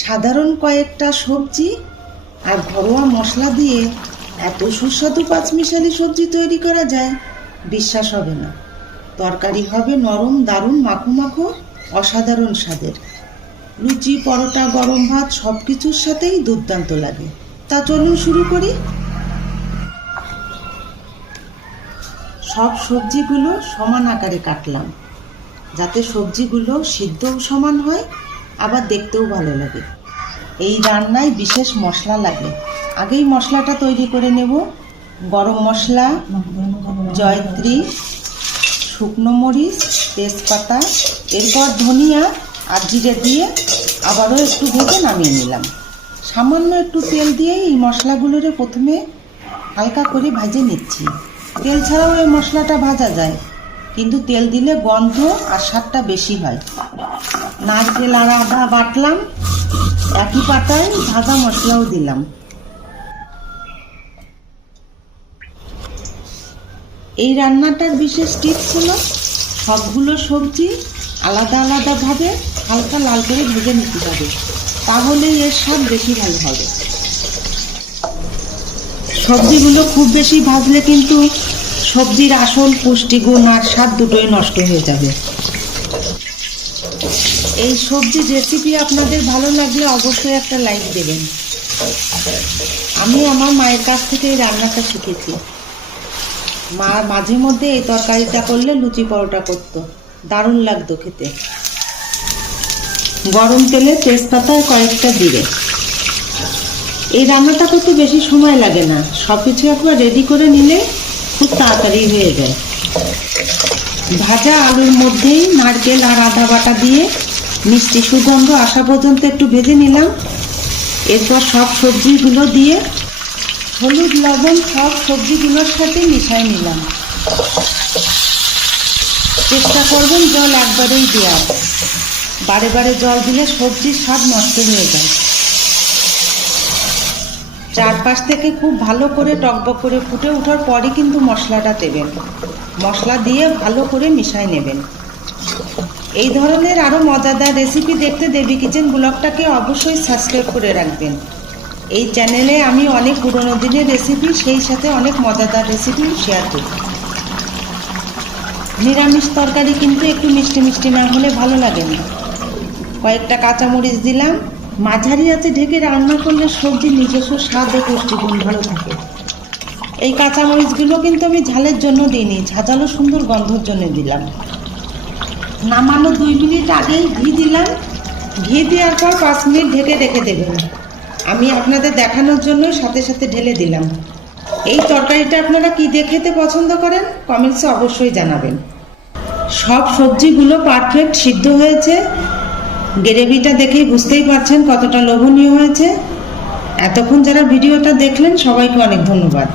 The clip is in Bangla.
সাধারণ কয়েকটা সবজি আর ঘরোয়া মশলা দিয়ে এত সুস্বাদু পাঁচমিশালি সবজি তৈরি করা যায়, বিশ্বাস হবে না। তরকারি হবে নরম, দারুণ মাখো মাখো, অসাধারণ স্বাদের। লুচি, পরোটা, গরম ভাত সব কিছুর সাথেই দুর্দান্ত লাগে। তা চলুন শুরু করি। সব সবজিগুলো সমান আকারে কাটলাম, যাতে সবজিগুলো সিদ্ধও সমান হয়, আবার দেখতেও ভালো লাগে। এই রান্নায় বিশেষ মশলা লাগে, আগেই মশলাটা তৈরি করে নেব। গরম মশলা, জয়ত্রী, শুকনো মরিচ, তেজপাতা, এরপর ধনিয়া আর জিরে দিয়ে আবারও একটু ভেজে নামিয়ে নিলাম। সামান্য একটু তেল দিয়ে এই মশলাগুলোরে প্রথমে হালকা করে ভেজে নিচ্ছি। তেল ছাড়াও এই মশলাটা ভাজা যায়, কিন্তু তেল দিলে গন্ধ আর স্বাদটা বেশি হয়। নারকেল আর আদা বাটলাম, একই পাতায় ভাজা মশলাও দিলাম। এই রান্নাটার বিশেষ টিপস হলো সবগুলো সবজি আলাদা আলাদাভাবে হালকা লাল করে ভেজে নিতে হবে, তাহলেই এর স্বাদ বেশি ভালো হবে। সবজিগুলো খুব বেশি ভাজলে কিন্তু সবজির আসল পুষ্টিগুণ আর স্বাদ দুটোই নষ্ট হয়ে যাবে। এই সবজির রেসিপি আপনাদের ভালো লাগলে অবশ্যই একটা লাইক দেবেন। আমি আমার মায়ের কাছ থেকে এই রান্নাটা শিখেছি। মা মাঝে মধ্যে এই তরকারিটা করলে লুচি পরোটা করতো, দারুণ লাগতো খেতে। গরম তেলে তেজপাতা আর কয়েকটা জিরে। এই রান্নাটা করতে বেশি সময় লাগে না, সব কিছু একবার রেডি করে নিলে খুব তাড়াতাড়ি হয়ে যায়। ভাজা আলুর মধ্যেই নারকেল আর আদা বাটা দিয়ে মিষ্টি সুগন্ধ আসা পর্যন্ত একটু ভেজে নিলাম। এরপর সব সবজিগুলো দিয়ে হলুদ, লবণ সব সবজিগুলোর সাথে মিশিয়ে নিলাম। চেষ্টা করবেন জল একবারেই দেওয়ার, বারে বারে জল দিলে সবজির স্বাদ নষ্ট হয়ে যায়। চারপাশ থেকে খুব ভালো করে টকবক করে ফুটে ওঠার পরই কিন্তু মশলাটা দেবেন। মশলা দিয়ে ভালো করে মিশিয়ে নেবেন। এই ধরনের আরও মজাদার রেসিপি দেখতে দেবী কিচেন ব্লগটাকে অবশ্যই সাবস্ক্রাইব করে রাখবেন। এই চ্যানেলে আমি অনেক পুরনো দিনের রেসিপি, সেই সাথে অনেক মজাদার রেসিপি শেয়ার করি। নিরামিষ তরকারি কিন্তু একটু মিষ্টি মিষ্টি না হলে ভালো লাগে না। কয়েকটা কাঁচামরিচ দিলাম। মাঝারি আঁচে ঢেকে রান্না করলে সবজির নিজস্ব স্বাদ ও পুষ্টিগুণ ভালো থাকে। এই কাঁচামরিচগুলো কিন্তু আমি ঝালের জন্য দিইনি, ঝাঁঝালো সুন্দর গন্ধর জন্য দিলাম। নামানো 2 মিনিট আগেই ঘি দিলাম। ঘি দেওয়ার পর 5 মিনিট ঢেকে রেখে দেবেন। আমি আপনাদের দেখানোর জন্য সাথে সাথে ঢেলে দিলাম। এই তরকারিটা আপনারা কি দিয়ে খেতে পছন্দ করেন কমেন্টসে অবশ্যই জানাবেন। সব সবজিগুলো পারফেক্ট সিদ্ধ হয়েছে। গ্রেভিটা দেখেই বুঝতেই পারছেন কতটা লোভনীয় হয়েছে। এতক্ষণ যারা ভিডিওটা দেখলেন সবাইকে অনেক ধন্যবাদ।